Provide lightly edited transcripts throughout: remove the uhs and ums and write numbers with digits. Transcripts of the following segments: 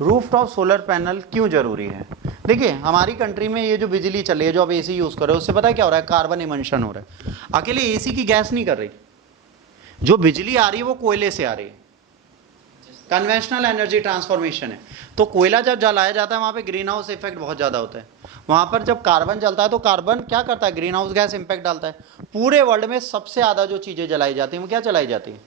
Rooftop solar panel क्यों जरूरी है? देखिए हमारी कंट्री में ये जो बिजली चल रही है, जो आप एसी यूज कर रहे हो, उससे पता है क्या हो रहा है? कार्बन इमिशन हो रहा है। अकेले एसी की गैस नहीं कर रही, जो बिजली आ रही है वो कोयले से आ रही है, कन्वेंशनल एनर्जी ट्रांसफॉर्मेशन है। तो कोयला जब जलाया जाता है वहाँ पे ग्रीन हाउस इफेक्ट बहुत ज़्यादा होता है। वहाँ पर जब कार्बन जलता है तो कार्बन क्या करता है? ग्रीन हाउस गैस इम्पैक्ट डालता है। पूरे वर्ल्ड में सबसे ज़्यादा जो चीज़ें जलाई जाती हैं वो क्या जलाई जाती है?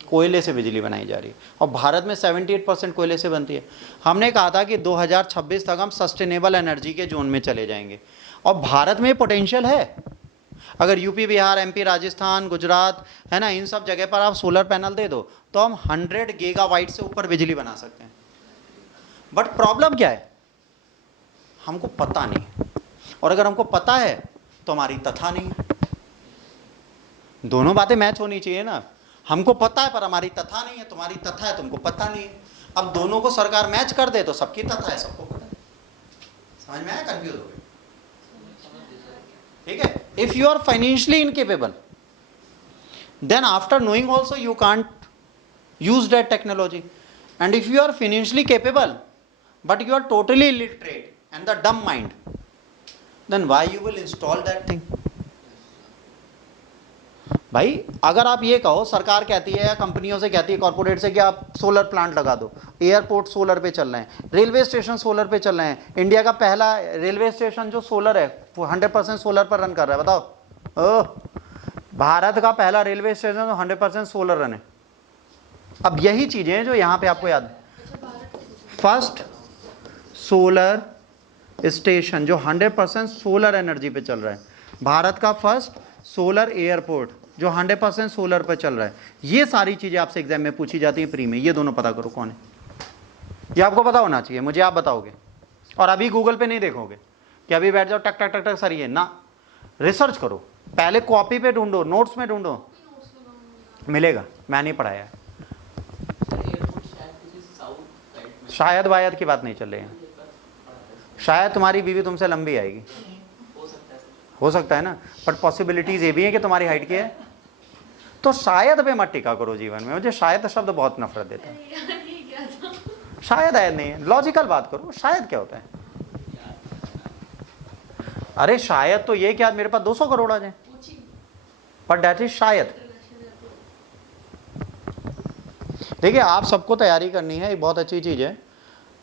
कोयले से बिजली बनाई जा रही है, और भारत में 78% कोयले से बनती है। हमने कहा था कि 2026 तक हम सस्टेनेबल एनर्जी के जोन में चले जाएंगे, और भारत में पोटेंशियल है। अगर यूपी, बिहार, एमपी, राजस्थान, गुजरात है ना, इन सब जगह पर आप सोलर पैनल दे दो तो हम 100 गीगावाट से ऊपर बिजली बना सकते हैं। बट प्रॉब्लम क्या है? हमको पता नहीं है, और अगर हमको पता है तो हमारी तथा नहीं है। दोनों बातें मैच होनी चाहिए ना। हमको पता है पर हमारी तथा नहीं है, तुम्हारी तथा है तुमको पता नहीं है। अब दोनों को सरकार मैच कर दे तो सबकी तथा है, सबको पता है। समझ में आया? कंफ्यूज हो गए? ठीक है। If you are financially incapable, then after knowing also you can't use that technology. And if you are financially capable but you are totally illiterate and the dumb mind, then why you will install that thing? भाई अगर आप ये कहो, सरकार कहती है या कंपनियों से कहती है, कॉर्पोरेट से, कि आप सोलर प्लांट लगा दो, एयरपोर्ट सोलर पे चल रहे हैं, रेलवे स्टेशन सोलर पे चल रहे हैं, इंडिया का पहला रेलवे स्टेशन जो सोलर है वो 100% सोलर पर रन कर रहा है। बताओ, भारत का पहला रेलवे स्टेशन जो 100% सोलर रन है। अब यही चीजें हैं जो यहाँ पे आपको याद, फर्स्ट सोलर स्टेशन जो 100% सोलर एनर्जी पे चल रहा है, भारत का फर्स्ट सोलर एयरपोर्ट जो 100% सोलर पर चल रहा है। ये सारी चीजें आपसे एग्जाम में पूछी जाती हैं प्री में। ये दोनों पता करो कौन है, ये आपको पता होना चाहिए। मुझे आप बताओगे, और अभी गूगल पे नहीं देखोगे कि अभी बैठ जाओ टक टक टक टक सर ये ना, रिसर्च करो पहले, कॉपी पे ढूंढो, नोट्स में ढूंढो, मिलेगा। मैं नहीं पढ़ाया है। शायद वायद की बात नहीं चल रही है, शायद तुम्हारी बीवी तुमसे लंबी आएगी, हो सकता है ना, बट पॉसिबिलिटीज ये भी है कि तुम्हारी हाइट की है। तो शायद पे मत टिका करो जीवन में। मुझे शायद शब्द बहुत नफरत देता है। शायद आयद नहीं है, लॉजिकल बात करो। शायद क्या होता है? अरे शायद तो ये कि आज मेरे पास 200 करोड़ आ जाए, बट दैट इज शायद। देखिए आप सबको तैयारी करनी है, एक बहुत अच्छी चीज़ है।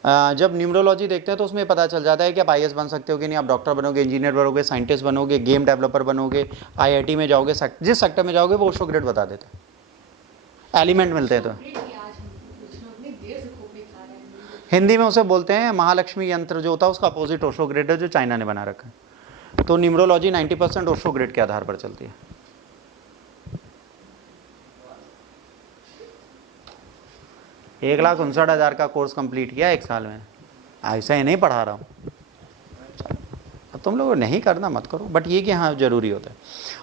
जब न्यूमरोलॉजी देखते हैं तो उसमें पता चल जाता है कि आप आईएएस बन सकते हो कि नहीं, आप डॉक्टर बनोगे, इंजीनियर बनोगे, साइंटिस्ट बनोगे, गेम डेवलपर बनोगे, आईआईटी में जाओगे, जिस सेक्टर में जाओगे वो ओशो ग्रेड बता देते हैं, एलिमेंट मिलते हैं। तो हिंदी में उसे बोलते हैं महालक्ष्मी यंत्र, जो होता है उसका अपोजिट ओशो ग्रेड है जो चाइना ने बना रखा है। तो न्यूमरोलॉजी 90% ओशो ग्रेड के आधार पर चलती है। 1,59,000 का कोर्स कंप्लीट किया 1 साल में। ऐसा ही नहीं पढ़ा रहा हूँ, अब तुम लोग नहीं करना मत करो, बट ये कि हाँ जरूरी होता है।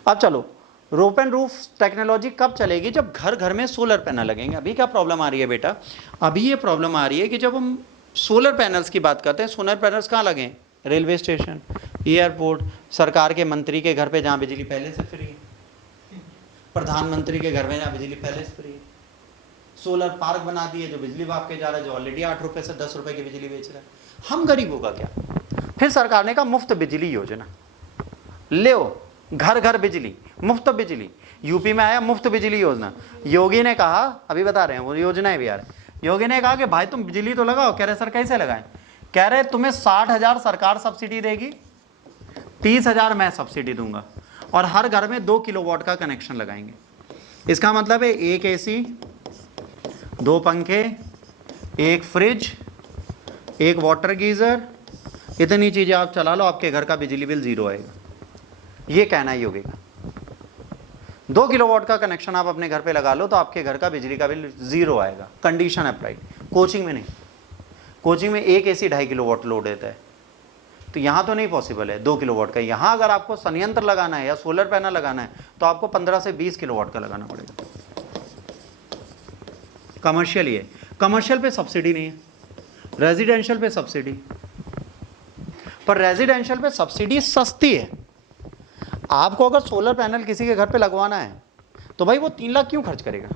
अब चलो, रोप एंड रूफ टेक्नोलॉजी कब चलेगी? जब घर घर में सोलर पैनल लगेंगे। अभी क्या प्रॉब्लम आ रही है बेटा? अभी ये प्रॉब्लम आ रही है कि जब हम सोलर पैनल्स की बात करते हैं, सोलर पैनल्स कहाँ लगे? रेलवे स्टेशन, एयरपोर्ट, सरकार के मंत्री के घर पे जहाँ बिजली पहले से फ्री है, प्रधानमंत्री के घर में जहाँ बिजली पहले से फ्री है, सोलर पार्क बना दिए जो बिजली बाप के जा रहा है, जो ऑलरेडी 8 रुपये से 10 रुपये की बिजली बेच रहा है। हम गरीबों का क्या? फिर सरकार ने कहा मुफ्त बिजली योजना ले, घर घर बिजली, मुफ्त बिजली। यूपी में आया मुफ्त बिजली योजना। योगी ने कहा, अभी बता रहे हैं वो योजनाएं भी आ रही, योगी ने कहा कि भाई तुम बिजली तो लगाओ। कह रहे सर कैसे लगाएं? कह रहे तुम्हें 60,000 सरकार सब्सिडी देगी, 30,000 मैं सब्सिडी दूंगा, और हर घर में 2 किलोवाट का कनेक्शन लगाएंगे। इसका मतलब है 1 AC, 2 पंखे, 1 फ्रिज, 1 वाटर गीजर, इतनी चीजें आप चला लो, आपके घर का बिजली बिल 0 आएगा। ये कहना ही होगा। 2 किलोवाट का कनेक्शन आप अपने घर पे लगा लो तो आपके घर का बिजली का बिल 0 आएगा। Condition apply. कोचिंग में नहीं, कोचिंग में 1 AC 2.5 किलोवाट लोड देता है, तो यहाँ तो नहीं पॉसिबल है 2 किलोवाट का। यहाँ अगर आपको संयंत्र लगाना है या सोलर पैनल लगाना है तो आपको 15 से 20 किलोवाट का लगाना पड़ेगा। कमर्शियल, ये कमर्शियल पे सब्सिडी नहीं है, रेजिडेंशियल पे सब्सिडी। पर रेजिडेंशियल पे सब्सिडी सस्ती है। आपको अगर सोलर पैनल किसी के घर पे लगवाना है तो भाई वो 3 लाख क्यों खर्च करेगा?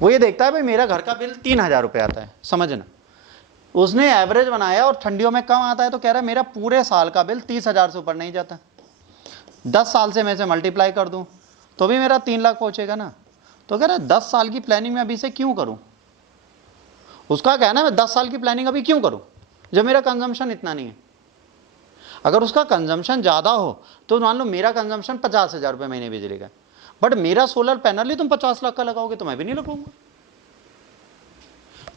वो ये देखता है भाई मेरा घर का बिल 3,000 रुपये आता है, समझना, उसने एवरेज बनाया और ठंडियों में कम आता है, तो कह रहा है मेरा पूरे साल का बिल 30,000 से ऊपर नहीं जाता। 10 साल से मैं इसे मल्टीप्लाई कर दूं तो भी मेरा 3 लाख पहुंचेगा ना। तो कह रहा है 10 साल की प्लानिंग में अभी से क्यों करूं। उसका कहना है मैं 10 साल की प्लानिंग अभी क्यों करूं जब मेरा कंजम्पशन इतना नहीं है। अगर उसका कंजम्पशन ज़्यादा हो तो मान लो मेरा कंजम्पशन 50,000 रुपये महीने बिजली का, बट मेरा सोलर पैनल ही तुम 50 लाख का लगाओगे तो मैं भी नहीं लगाऊंगा।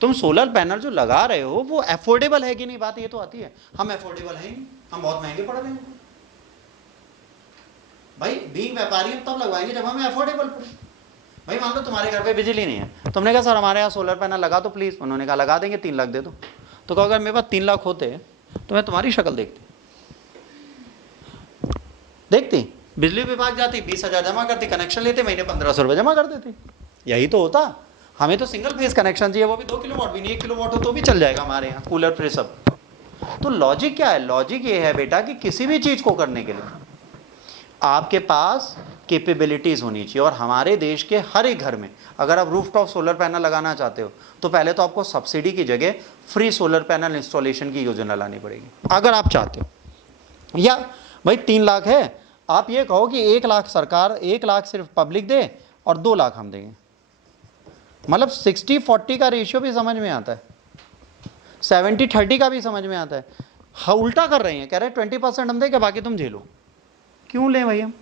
तुम सोलर पैनल जो लगा रहे हो वो अफोर्डेबल है कि नहीं, बात ये तो आती है। हम अफोर्डेबल है ही नहीं, हम बहुत महंगे पड़ रहे हैं भाई। बीइंग व्यापारी हम तब लगवाएंगे जब हमें अफोर्डेबल पड़े। भाई मान लो तुम्हारे घर पे बिजली नहीं है, तुमने कहा सर हमारे यहाँ सोलर पैनल लगा दो प्लीज। उन्होंने कहा लगा देंगे, 3 लाख दे दो। तो कहो अगर मेरे पास 3 लाख होते तो मैं तुम्हारी शक्ल देखती, बिजली विभाग जाती, 20,000 जमा करती, कनेक्शन लेते, महीने 1,500 रुपये जमा कर देती। यही तो होता। हमें तो सिंगल फेज कनेक्शन चाहिए, वो भी 2 किलोवाट भी नहीं, 1 किलोवाट हो तो भी चल जाएगा हमारे यहाँ, कूलर फ्रिज सब। तो लॉजिक क्या है? लॉजिक ये है बेटा कि किसी भी चीज़ को करने के लिए आपके पास कैपेबिलिटीज होनी चाहिए। और हमारे देश के हर एक घर में अगर आप रूफटॉप सोलर पैनल लगाना चाहते हो तो पहले तो आपको सब्सिडी की जगह फ्री सोलर पैनल इंस्टॉलेशन की योजना लानी पड़ेगी, अगर आप चाहते हो। या भाई 3 लाख है, आप ये कहो कि 1 लाख सरकार, 1 लाख सिर्फ पब्लिक दे और 2 लाख हम देंगे, मतलब 60-40 का रेशियो भी समझ में आता है, 70-30 का भी समझ में आता है। हाँ उल्टा कर रहे हैं, कह रहे हैं 20% हम देंगे बाकी तुम झेलो। क्यों लें भाई हम?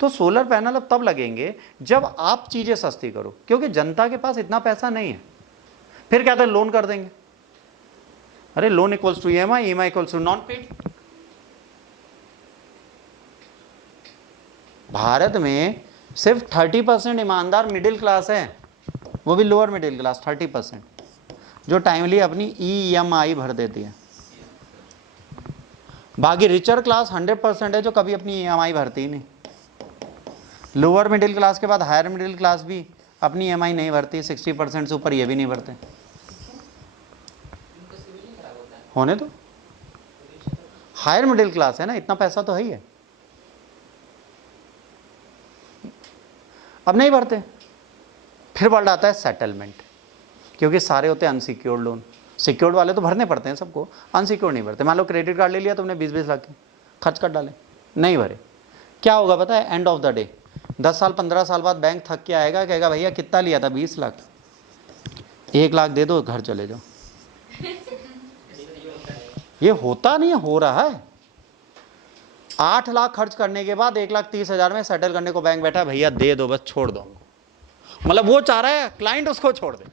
तो सोलर पैनल अब तब लगेंगे जब आप चीज़ें सस्ती करो, क्योंकि जनता के पास इतना पैसा नहीं है। फिर कहते हैं लोन कर देंगे। अरे loan equals to EMI, EMI equals to non paid. Bharat में सिर्फ 30% ईमानदार मिडिल क्लास है, वो भी लोअर मिडिल क्लास 30%, जो टाइमली अपनी EMI भर देती है। बाकी रिचर क्लास 100% है जो कभी अपनी EMI भरती ही नहीं। लोअर मिडिल क्लास के बाद हायर मिडिल क्लास भी अपनी EMI नहीं भरती, 60% से ऊपर ये भी नहीं भरते। होने दो, हायर मिडिल क्लास है ना, इतना पैसा तो है ही है, अब नहीं भरते। फिर वर्ड आता है सेटलमेंट, क्योंकि सारे होते हैं अनसिक्योर्ड लोन। सिक्योर्ड वाले तो भरने पड़ते हैं सबको, अनसिक्योर्ड नहीं भरते। मान लो क्रेडिट कार्ड ले लिया तुमने 20-20 लाख के, खर्च कर डाले, नहीं भरे, क्या होगा पता है? एंड ऑफ द डे 10 साल 15 साल बाद बैंक थक के आएगा, कहेगा भैया कितना लिया था? 20 लाख, 1 लाख दे दो, घर चले जाओ। ये होता नहीं है, हो रहा है। 8 लाख खर्च करने के बाद 1,30,000 में सेटल करने को बैंक बैठा, भैया दे दो बस, छोड़ दो। मतलब वो चाह रहा है क्लाइंट उसको छोड़ दे,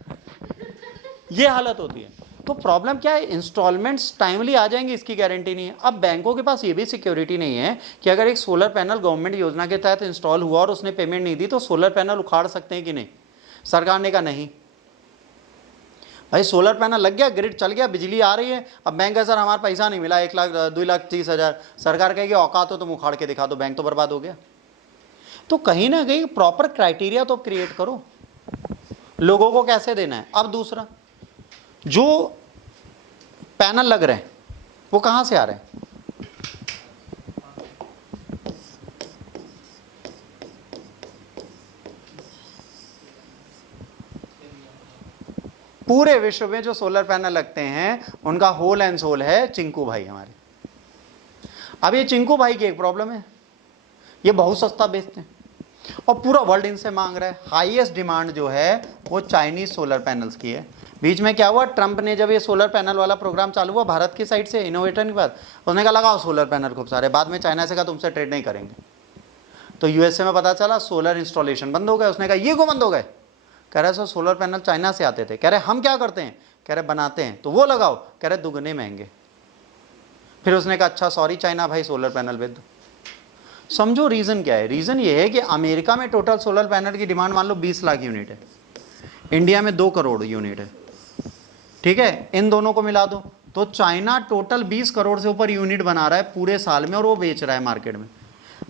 ये हालत होती है। तो प्रॉब्लम क्या है? इंस्टॉलमेंट्स टाइमली आ जाएंगी, इसकी गारंटी नहीं है। अब बैंकों के पास ये भी सिक्योरिटी नहीं है कि अगर एक सोलर पैनल गवर्नमेंट योजना के तहत इंस्टॉल हुआ और उसने पेमेंट नहीं दी तो सोलर पैनल उखाड़ सकते हैं कि नहीं। सरकार ने कहा नहीं भाई, सोलर पैनल लग गया, ग्रिड चल गया, बिजली आ रही है। अब बैंक है सर हमारा पैसा नहीं मिला, 1 लाख 2,30,000, सरकार कहेगी औकात हो तुम उखाड़ के दिखा दो, बैंक तो बर्बाद हो गया। तो कहीं ना कहीं प्रॉपर क्राइटेरिया तो क्रिएट करो, लोगों को कैसे देना है। अब दूसरा, जो पैनल लग रहे हैं वो कहां से आ रहे हैं? पूरे विश्व में जो सोलर पैनल लगते हैं उनका होल एंड सोल है चिंकू भाई हमारे। अब ये चिंकू भाई की एक प्रॉब्लम है, ये बहुत सस्ता बेचते हैं और पूरा वर्ल्ड इनसे मांग रहा है। हाईएस्ट डिमांड जो है वो चाइनीज सोलर पैनल्स की है। बीच में क्या हुआ, ट्रंप ने जब ये सोलर पैनल वाला प्रोग्राम चालू हुआ भारत की साइड से, इनोवेटर के बाद उसने कहा लगाओ सोलर पैनल खूब सारे। बाद में चाइना से कहा तुमसे ट्रेड नहीं करेंगे। तो यूएसए में पता चला सोलर इंस्टॉलेशन बंद हो गए। उसने कहा ये क्यों बंद हो गए? कह रहे सर सोलर पैनल चाइना से आते थे। कह रहे हम क्या करते हैं? कह रहे बनाते हैं। तो वो लगाओ। कह रहे दुगने महंगे। फिर उसने कहा अच्छा सॉरी चाइना भाई, सोलर पैनल भेज दो। समझो रीज़न क्या है। रीज़न ये है कि अमेरिका में टोटल सोलर पैनल की डिमांड मान लो 20 लाख यूनिट है, इंडिया में 2 करोड़ यूनिट है, ठीक है। इन दोनों को मिला दो तो चाइना टोटल 20 करोड़ से ऊपर यूनिट बना रहा है पूरे साल में और वो बेच रहा है मार्केट में।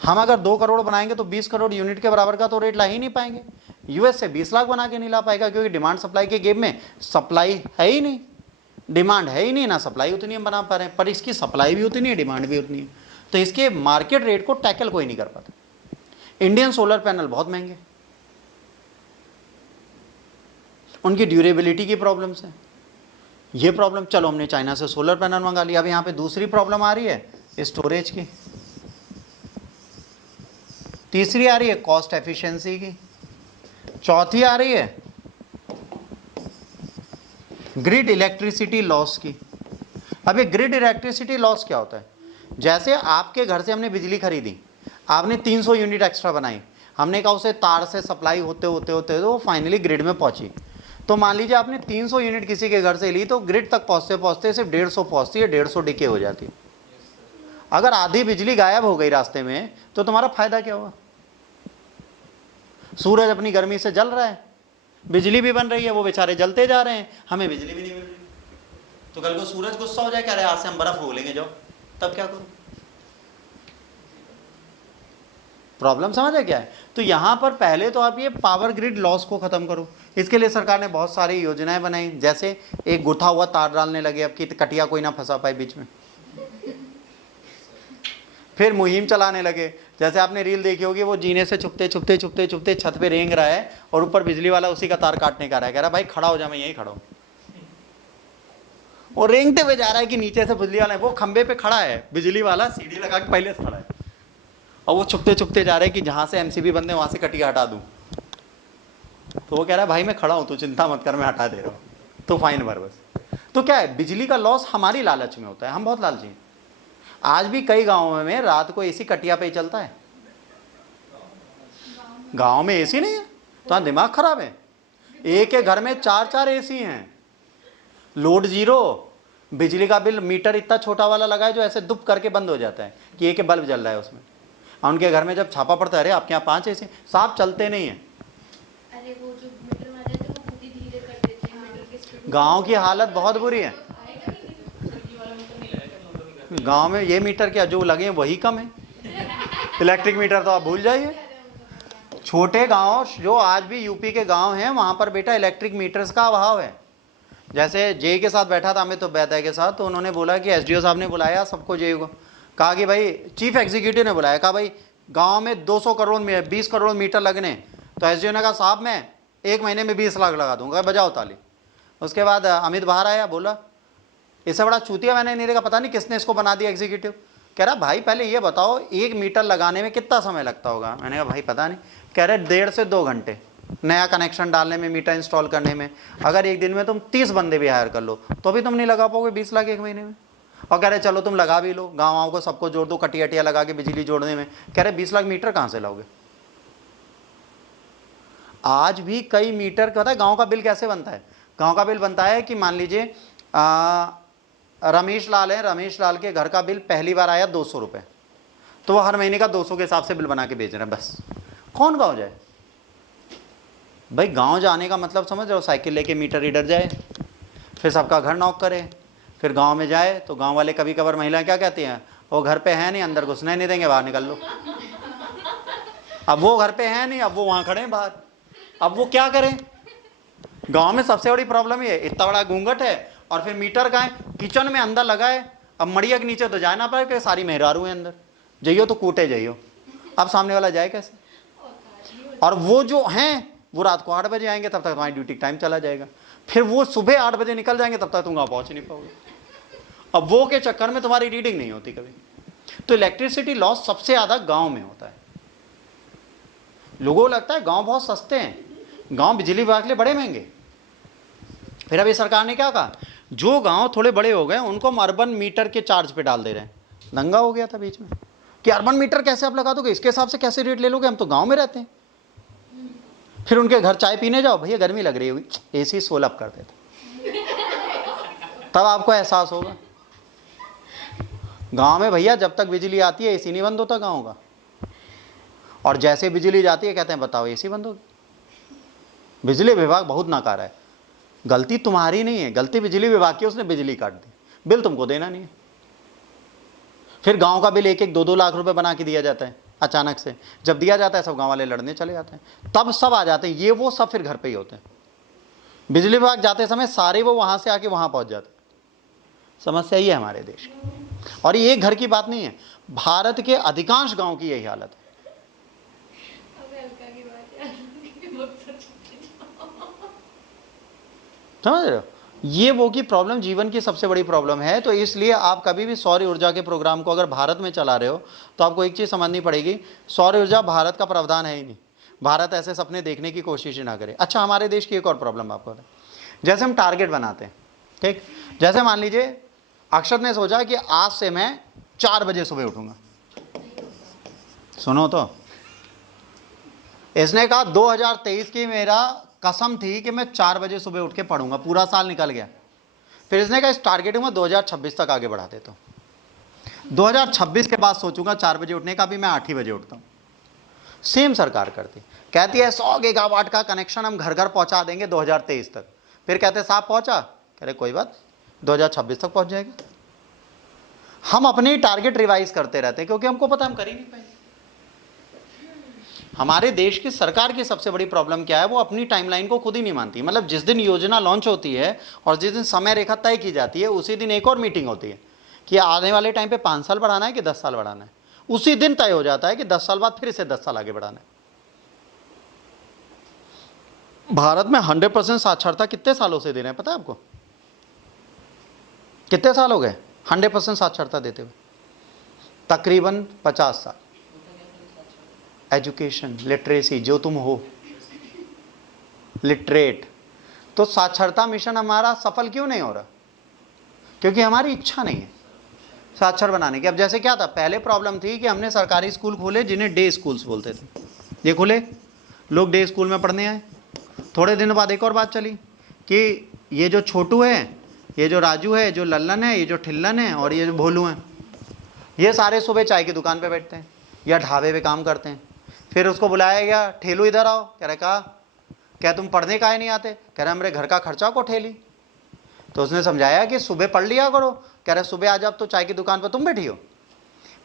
हम अगर 2 करोड़ बनाएंगे तो 20 करोड़ यूनिट के बराबर का तो रेट ला ही नहीं पाएंगे। यूएस से 20 लाख बना के नहीं ला पाएगा, क्योंकि डिमांड सप्लाई के गेम में सप्लाई है ही नहीं, डिमांड है ही नहीं, ना सप्लाई उतनी हम बना पा रहे हैं। पर इसकी सप्लाई भी उतनी है, डिमांड भी उतनी है, तो इसके मार्केट रेट को टैकल कोई नहीं कर पाता। इंडियन सोलर पैनल बहुत महंगे, उनकी ड्यूरेबिलिटी की प्रॉब्लम्स है। ये प्रॉब्लम, चलो हमने चाइना से सोलर पैनल मंगा लिया। अब यहाँ पे दूसरी प्रॉब्लम आ रही है स्टोरेज की, तीसरी आ रही है कॉस्ट एफिशिएंसी की, चौथी आ रही है ग्रिड इलेक्ट्रिसिटी लॉस की। अब ये ग्रिड इलेक्ट्रिसिटी लॉस क्या होता है? जैसे आपके घर से हमने बिजली खरीदी, आपने 300 यूनिट एक्स्ट्रा बनाई, हमने कहा उसे तार से सप्लाई होते होते होते तो फाइनली ग्रिड में पहुंची। तो मान लीजिए आपने 300 यूनिट किसी के घर से ली, तो ग्रिड तक पहुंचते पहुंचते सिर्फ 150 पहुंचती है, 150 डिके हो जाती है। अगर आधी बिजली गायब हो गई रास्ते में तो तुम्हारा फायदा क्या हुआ? सूरज अपनी गर्मी से जल रहा है, बिजली भी बन रही है, वो बेचारे जलते जा रहे हैं, हमें बिजली भी नहीं मिल रही। तो कल को सूरज गुस्सा हो जाए, कह रहे आज से हम बर्फ उगलेंगे, जाओ, तब क्या करूं? प्रॉब्लम समझ है क्या है? तो यहां पर पहले तो आप ये पावर ग्रिड लॉस को खत्म करो। इसके लिए सरकार ने बहुत सारी योजनाएं बनाई, जैसे एक गुथा हुआ तार डालने लगे अब कि कटिया कोई ना फंसा पाए बीच में। फिर मुहिम चलाने लगे, जैसे आपने रील देखी होगी, वो जीने से छुपते छुपते छुपते छुपते छत पे रेंग रहा है और ऊपर बिजली वाला उसी का तार काटने का रहा है, कह रहा भाई खड़ा हो जा, मैं यहीं खड़ा हूं। और रेंगते हुए जा रहा है कि नीचे से बिजली वाला है, वो खंबे पे खड़ा है, बिजली वाला सीढ़ी लगा के पहले से खड़ा है, और वो छुपते छुपते जा रहे हैं कि जहां से एमसीबी बंदे वहां से कटिया हटा दूं। तो वो कह रहा है भाई मैं खड़ा हूं, तू चिंता मत कर, मैं हटा दे रहा हूं, तो फाइन भर बस। तो क्या है, बिजली का लॉस हमारी लालच में होता है, हम बहुत लालची हैं। आज भी कई गाँवों में रात को एसी कटिया पे ही चलता है। गांव में एसी नहीं है तो दिमाग खराब है। एक के घर में 4-4 एसी हैं, लोड जीरो, बिजली का बिल मीटर इतना छोटा वाला लगा है जो ऐसे दुप करके बंद हो जाता है कि एक बल्ब जल रहा है उसमें। उनके घर में जब छापा पड़ता है, अरे आपके यहाँ 5 एसी, साफ चलते नहीं है। अरे वो जो मीटर में आ जाते हैं वो बहुत ही धीरे कर देते हैं, मीटर के स्पीड। गांव की हालत बहुत बुरी है। गांव में ये मीटर क्या जो लगे वही कम है, इलेक्ट्रिक मीटर तो आप भूल जाइए। छोटे गांव जो आज भी यूपी के गांव हैं, वहां पर बेटा इलेक्ट्रिक मीटर्स का अभाव है। जैसे जे के साथ बैठा था अमित वैद्य के साथ, तो उन्होंने बोला कि एसडीओ साहब ने बुलाया सबको, जे को कहा कि भाई, चीफ एग्जीक्यूटिव ने बुलाया, कहा भाई गांव में 200 करोड़ में 20 करोड़ मीटर लगने। तो एसडीओ ने कहा साहब मैं 1 महीने में 20 लाख लगा दूंगा, बजाओ ताली। उसके बाद अमित बाहर आया, बोला इससे बड़ा चूतिया मैंने नहीं देखा, पता नहीं किसने इसको बना दिया एग्जीक्यूटिव। कह रहा भाई पहले ये बताओ 1 मीटर लगाने में कितना समय लगता होगा? मैंने कहा भाई पता नहीं। कह रहे 1.5 से 2 घंटे नया कनेक्शन डालने में, मीटर इंस्टॉल करने में। अगर एक दिन में तुम 30 बंदे भी हायर कर लो तो भी तुम नहीं लगा पाओगे 20 लाख 1 महीने में। और कह रहे चलो तुम लगा भी लो, गाँव को सबको जोड़ दो, कटिया अटिया लगा के बिजली जोड़ने में। कह रहे 20 लाख मीटर कहाँ से लाओगे? आज भी कई मीटर, पता है गाँव का बिल कैसे बनता है? गाँव का बिल बनता है कि मान लीजिए रमेश लाल है, रमेश लाल के घर का बिल पहली बार आया 200 रुपये, तो वो हर महीने का 200 के हिसाब से बिल बना के बेच रहे हैं। बस कौन गाँव जाए भाई? गांव जाने का मतलब समझ रहे हो? साइकिल लेके मीटर रीडर जाए, फिर सबका घर नॉक करे, फिर गांव में जाए तो गांव वाले कभी कभार महिलाएं क्या कहती हैं, वो घर पे है नहीं, अंदर घुसने नहीं देंगे, बाहर निकल लो। अब वो घर पे है नहीं, अब वो वहां खड़े हैं बाहर, अब वो क्या करें? गांव में सबसे बड़ी प्रॉब्लम ये, इतना बड़ा घूंघट है और फिर मीटर का है, किचन में अंदर लगा है। अब मड़िया के नीचे तो जाए ना पाए कि सारी मेहरारू है अंदर, जाइयो तो कूटे जाइयो। अब सामने वाला जाए कैसे? और वो जो हैं वो रात को 8 बजे आएंगे, तब तक तुम्हारी ड्यूटी टाइम चला जाएगा। फिर वो सुबह 8 बजे निकल जाएंगे, तब तक तुम वहाँ पहुँच नहीं पाओगे। अब वो के चक्कर में तुम्हारी रीडिंग नहीं होती कभी। तो इलेक्ट्रिसिटी लॉस सबसे ज़्यादा गांव में होता है। लोगों को लगता है गांव बहुत सस्ते हैं, गांव बिजली विभाग के लिए बड़े महंगे। फिर अभी सरकार ने क्या कहा, जो गांव थोड़े बड़े हो गए उनको हम अर्बन मीटर के चार्ज पे डाल दे रहे हैं। दंगा हो गया था बीच में कि अर्बन मीटर कैसे आप लगा दोगे, इसके हिसाब से कैसे रेट ले लोगे, हम तो गाँव में रहते हैं। फिर उनके घर चाय पीने जाओ, भैया गर्मी लग रही होगी, एसी सोलह कर देता, तब आपको एहसास होगा। गांव में भैया जब तक बिजली आती है एसी नहीं बंद होता गांव का, और जैसे बिजली जाती है कहते हैं बताओ एसी बंद होगी। बिजली विभाग बहुत नाकारा है, गलती तुम्हारी नहीं है, गलती बिजली विभाग की, उसने बिजली काट दी, बिल तुमको देना नहीं है। फिर गांव का बिल 1-1, 2-2 लाख रुपए बना के दिया जाता है अचानक से। जब दिया जाता है सब गांव वाले लड़ने चले जाते हैं, तब सब आ जाते हैं, ये वो सब फिर घर पे ही होते हैं। बिजली विभाग जाते समय सारे वो वहां से आके वहां पहुंच जाते हैं। समस्या ये है हमारे देश की, और ये एक घर की बात नहीं है, भारत के अधिकांश गांव की यही हालत है। समझ रहे हो? ये वो की प्रॉब्लम जीवन की सबसे बड़ी प्रॉब्लम है। तो इसलिए आप कभी भी सौर ऊर्जा के प्रोग्राम को अगर भारत में चला रहे हो तो आपको एक चीज़ समझनी पड़ेगी, सौर ऊर्जा भारत का प्रावधान है ही नहीं। भारत ऐसे सपने देखने की कोशिश ही ना करे। अच्छा, हमारे देश की एक और प्रॉब्लम आपको बताएं, जैसे हम टारगेट बनाते हैं, ठीक, जैसे मान लीजिए अक्षत ने सोचा कि आज से मैं 4 बजे सुबह उठूंगा। सुनो तो, इसने कहा 2023 की मेरा कसम थी कि मैं 4 बजे सुबह उठ के पढ़ूंगा, पूरा साल निकल गया। फिर इसने कहा इस टारगेट को मैं 2026 तक आगे बढ़ा देता हूँ, 2026 के बाद सोचूंगा 4 बजे उठने का, भी मैं 8 ही बजे उठता हूँ। सेम सरकार करती, कहती है 100 गीगावाट का कनेक्शन हम घर घर पहुंचा देंगे 2023 तक। फिर कहते साहब पहुंचा, कह रहे कोई बात 2026 तक पहुंच जाएगा। हम अपने ही टारगेट रिवाइज करते रहते हैं क्योंकि हमको पता हम कर ही नहीं पाएंगे। हमारे देश की सरकार की सबसे बड़ी प्रॉब्लम क्या है, वो अपनी टाइमलाइन को खुद ही नहीं मानती। मतलब जिस दिन योजना लॉन्च होती है और जिस दिन समय रेखा तय की जाती है उसी दिन एक और मीटिंग होती है कि आने वाले टाइम पे 5 साल बढ़ाना है कि 10 साल बढ़ाना है। उसी दिन तय हो जाता है कि 10 साल बाद फिर इसे 10 साल आगे बढ़ाना है। भारत में 100% साक्षरता कितने सालों से दे रहे हैं पता है आपको? कितने साल हो गए 100% साक्षरता देते हुए? तकरीबन 50 साल। एजुकेशन, लिटरेसी, जो तुम हो लिटरेट, तो साक्षरता मिशन हमारा सफल क्यों नहीं हो रहा? क्योंकि हमारी इच्छा नहीं है साक्षर बनाने की। अब जैसे क्या था, पहले प्रॉब्लम थी कि हमने सरकारी स्कूल खोले जिन्हें डे स्कूल्स बोलते थे, ये खुले, लोग डे स्कूल में पढ़ने आए। थोड़े दिनों बाद एक और बात चली कि ये जो छोटू है, ये जो राजू है, जो लल्लन है, ये जो ठिल्लन है और ये जो भोलू हैं, ये सारे सुबह चाय की दुकान पे बैठते हैं या ढाबे पे काम करते हैं। फिर उसको बुलाया गया, ठेलू इधर आओ, कह रहे कहा क्या तुम पढ़ने काहे नहीं आते? कह रहे मेरे घर का खर्चा को ठेली। तो उसने समझाया कि सुबह पढ़ लिया करो। कह रहे सुबह आ जाओ, तो चाय की दुकान पर तुम बैठी हो।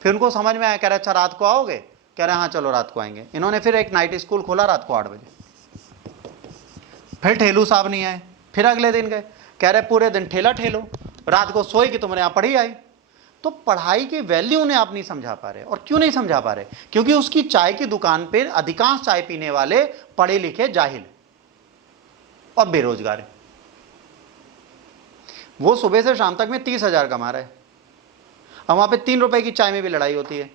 फिर उनको समझ में आया, कह रहे अच्छा रात को आओगे? कह रहे हाँ चलो रात को आएंगे। इन्होंने फिर एक नाइट स्कूल खोला रात को 8 बजे। फिर ठेलू साहब नहीं आए, फिर अगले दिन गए, कह रहे पूरे दिन ठेला ठेलो, रात को सोई कि तुम्हारे यहाँ पढ़ी आई। तो पढ़ाई की वैल्यू उन्हें आप नहीं समझा पा रहे। और क्यों नहीं समझा पा रहे? क्योंकि उसकी चाय की दुकान पे अधिकांश चाय पीने वाले पढ़े लिखे जाहिल और बेरोजगार है। वो सुबह से शाम तक में 30,000 कमा रहे हैं और वहां पे 3 रुपए की चाय में भी लड़ाई होती है।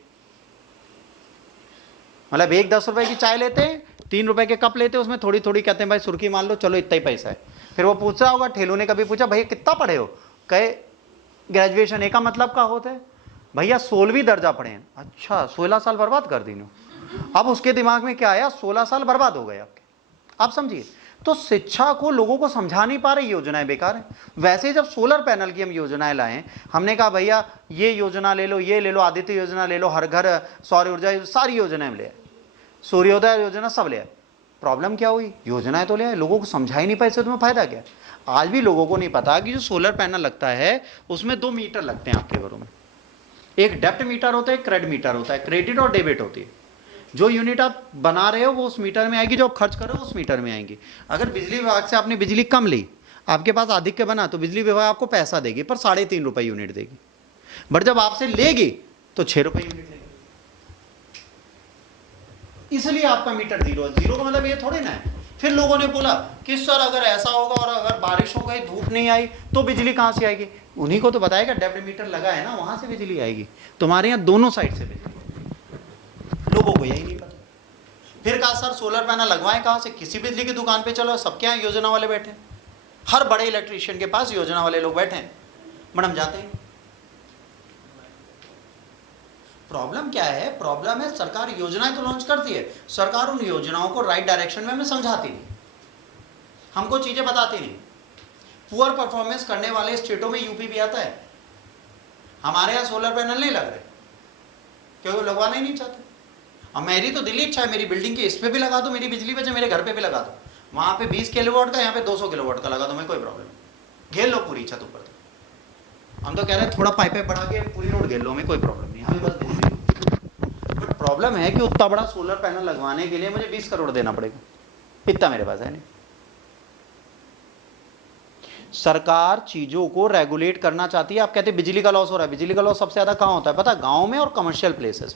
मतलब एक 10 रुपए की चाय लेते हैं, 3 रुपए के कप लेते हैं, उसमें थोड़ी थोड़ी कहते हैं भाई सुर्खी मान लो, चलो इतना ही पैसा है। फिर वो पूछ रहा होगा, ठेलू ने कभी पूछा भैया कितना पढ़े हो? कहे ग्रेजुएशन। एक का मतलब का होता है भैया 16वीं दर्जा पढ़े हैं। अच्छा 16 साल बर्बाद कर दी। अब उसके दिमाग में क्या आया, 16 साल बर्बाद हो गए आपके। आप समझिए, तो शिक्षा को लोगों को समझा नहीं पा रही, योजनाएं बेकार हैं। वैसे ही जब सोलर पैनल की हम योजनाएं लाएं, हमने कहा भैया ये योजना ले लो, ये ले लो, आदित्य योजना ले लो, हर घर सौर ऊर्जा, सारी योजनाएं ले आए, सूर्योदय योजना सब ले आए। प्रॉब्लम क्या हुई? योजनाएं तो ले आए, लोगों को समझा ही नहीं पाए, इससे तुम्हें फायदा क्या? आज भी लोगों को नहीं पता कि जो सोलर पैनल लगता है उसमें 2 मीटर लगते हैं आपके घरों में। एक डेप्थ मीटर होता है, एक क्रेडिट मीटर होता है, क्रेडिट और डेबिट होती है। जो यूनिट आप बना रहे हो वो उस मीटर में आएगी, जो आप खर्च कर रहे हो उस मीटर में आएंगी। अगर बिजली विभाग से आपने बिजली कम ली, आपके पास अधिक बना, तो बिजली विभाग आपको पैसा देगी पर 3.5 रुपये यूनिट देगी। बट जब आपसे लेगी तो 6 रुपये यूनिट देगी। इसलिए आपका मीटर जीरो है। जीरो का मतलब ये थोड़ी ना है। फिर लोगों ने बोला कि सर अगर ऐसा होगा और अगर बारिश हो गई, धूप नहीं आई तो बिजली कहाँ से आएगी? उन्हीं को तो बताएगा, डेप्थ मीटर लगा है ना, वहां से बिजली आएगी। तुम्हारे यहाँ दोनों साइड से बिजली, लोगों को यही नहीं पता। फिर कहा सर सोलर पैनल लगवाएं कहाँ से? किसी बिजली की दुकान पे चलो, सबके यहाँ योजना वाले बैठे हैं, हर बड़े इलेक्ट्रीशियन के पास योजना वाले लोग बैठे हैं, मैडम जाते हैं। प्रॉब्लम क्या है? प्रॉब्लम है सरकार योजनाएं तो लॉन्च करती है, सरकार उन योजनाओं को राइट डायरेक्शन में हमें समझाती नहीं, हमको चीजें बताती नहीं। पुअर परफॉर्मेंस करने वाले स्टेटों में यूपी भी आता है। हमारे यहाँ सोलर पैनल नहीं लग रहे क्योंकि लगवाना ही नहीं चाहते। अब मेरी तो दिली इच्छा है, मेरी बिल्डिंग के इस पे भी लगा दो, मेरी बिजली बचे, मेरे घर पे भी लगा दो। वहां पे 20 किलोवाट का, यहाँ पे 200 किलोवाट का लगा दो, मैं कोई प्रॉब्लम नहीं, घेर लो पूरी छत ऊपर। हम तो कह रहे हैं थोड़ा पाइप बढ़ा के पूरी रोड घेर लो, हमें कोई प्रॉब्लम नहीं, हमें बस बिजली। बट प्रॉब्लम है कि उतना बड़ा सोलर पैनल लगवाने के लिए मुझे 20 करोड़ देना पड़ेगा, इतना मेरे पास है नहीं। सरकार चीजों को रेगुलेट करना चाहती है। आप कहते हैं बिजली का लॉस हो रहा है, बिजली का लॉस सबसे ज्यादा कहां होता है पता? गांव में और कमर्शियल प्लेसेस।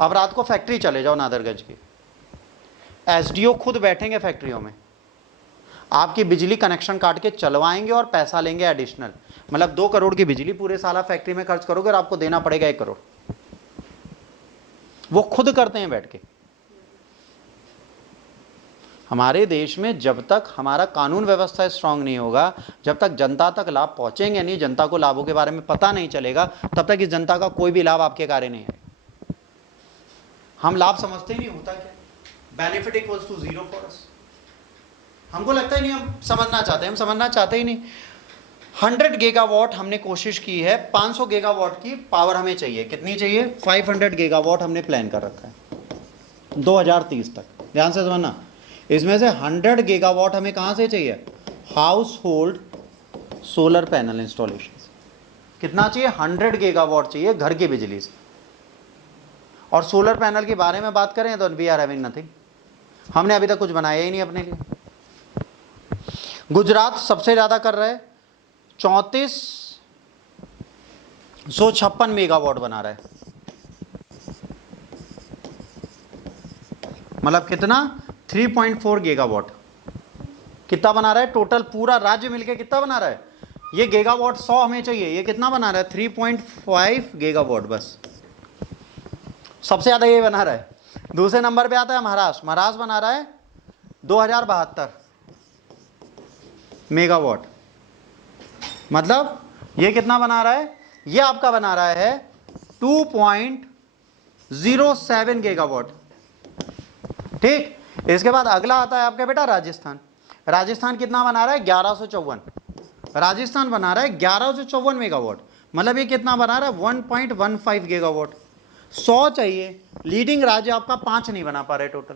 अब रात को फैक्ट्री चले जाओ नादरगंज की, एसडीओ खुद बैठेंगे फैक्ट्रियों में, आपकी बिजली कनेक्शन काट के चलवाएंगे और पैसा लेंगे एडिशनल। मतलब 2 करोड़ की बिजली पूरे साल आप फैक्ट्री में खर्च करोगे और आपको देना पड़ेगा 1 करोड़। वो खुद करते हैं बैठ के। हमारे देश में जब तक हमारा कानून व्यवस्था स्ट्रांग नहीं होगा, जब तक जनता तक लाभ पहुंचेंगे नहीं, जनता को लाभों के बारे में पता नहीं चलेगा, तब तक इस जनता का कोई भी लाभ आपके कार्य नहीं है। हम लाभ समझते ही नहीं, होता क्या, benefit equals to 0 for us. हमको लगता ही नहीं, हम समझना चाहते ही नहीं। 100 गीगावाट हमने कोशिश की है, 500 गीगावाट की पावर हमें चाहिए। कितनी चाहिए? 500 गीगावाट हमने प्लान कर रखा है 2030 तक। ध्यान से समझना, इसमें से 100 गीगावाट हमें कहां से चाहिए? House hold solar panel installation. कितना चाहिए? 100 गीगावाट चाहिए घर की बिजली से। और सोलर पैनल के बारे में बात करें तो वी आर हैविंग नथिंग। हमने अभी तक कुछ बनाया ही नहीं अपने लिए। गुजरात सबसे ज्यादा कर रहा है, 3456 मेगावाट बना रहा है। मतलब कितना? 3.4 गीगावाट। कितना बना रहा है टोटल? पूरा राज्य मिलके कितना बना रहा है? ये गीगावाट 100 हमें चाहिए, ये कितना बना रहा है? 3.5 गीगावाट बस। सबसे ज्यादा ये बना रहा है। दूसरे नंबर पे आता है महाराष्ट्र। महाराष्ट्र बना रहा है 2072 मेगावाट। मतलब ये कितना बना रहा है? ये आपका बना रहा है 2.07 गीगावाट। ठीक, इसके बाद अगला आता है आपका बेटा राजस्थान। राजस्थान कितना बना रहा है? 1154। राजस्थान बना रहा है 1154 मेगावाट। मतलब ये कितना बना रहा है? 1.15 गीगावाट। 100 चाहिए। लीडिंग राज्य आपका 5 नहीं बना पा रहे टोटल।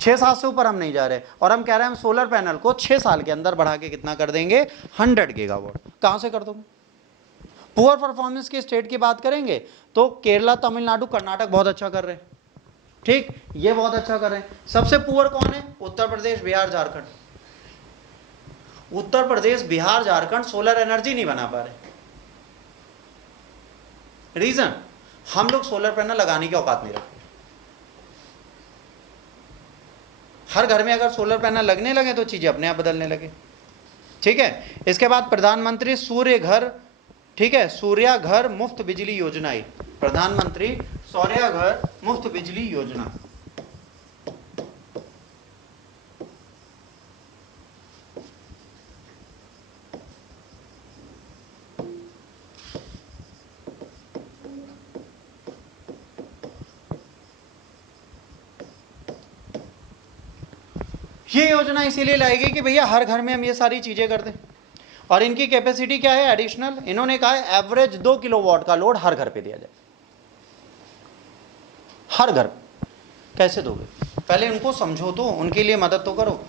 6-7 से ऊपर हम नहीं जा रहे, और हम कह रहे हैं हम सोलर पैनल को 6 साल के अंदर बढ़ा के कितना कर देंगे? 100 गीगावाट। कहां से कर दोगे? पुअर परफॉर्मेंस के स्टेट की बात करेंगे तो केरला, तमिलनाडु, कर्नाटक बहुत अच्छा कर रहे हैं। ठीक, ये बहुत अच्छा कर रहे हैं। सबसे पुअर कौन है? उत्तर प्रदेश, बिहार, झारखंड। उत्तर प्रदेश, बिहार, झारखंड सोलर एनर्जी नहीं बना पा रहे। रीजन, हम लोग सोलर पैनल लगाने की औकात नहीं रखते। हर घर में अगर सोलर पैनल लगने लगे तो चीजें अपने आप बदलने लगे। ठीक है, इसके बाद प्रधानमंत्री सूर्य घर, ठीक है, सूर्या घर मुफ्त बिजली योजना आई। प्रधानमंत्री सूर्या घर मुफ्त बिजली योजना। ये योजना इसीलिए लाएगी कि भैया हर घर में हम ये सारी चीजें कर दें। और इनकी कैपेसिटी क्या है एडिशनल? इन्होंने कहा है एवरेज 2 किलोवाट का लोड हर घर पे दिया जाए। हर घर। कैसे दोगे? पहले उनको समझो तो, उनके लिए मदद तो करो।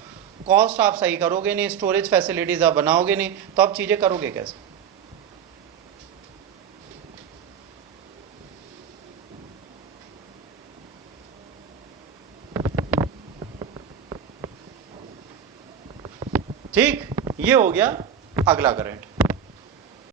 कॉस्ट आप सही करोगे नहीं, स्टोरेज फैसिलिटीज आप बनाओगे नहीं, तो आप चीजें करोगे कैसे? ठीक, ये हो गया अगला करंट।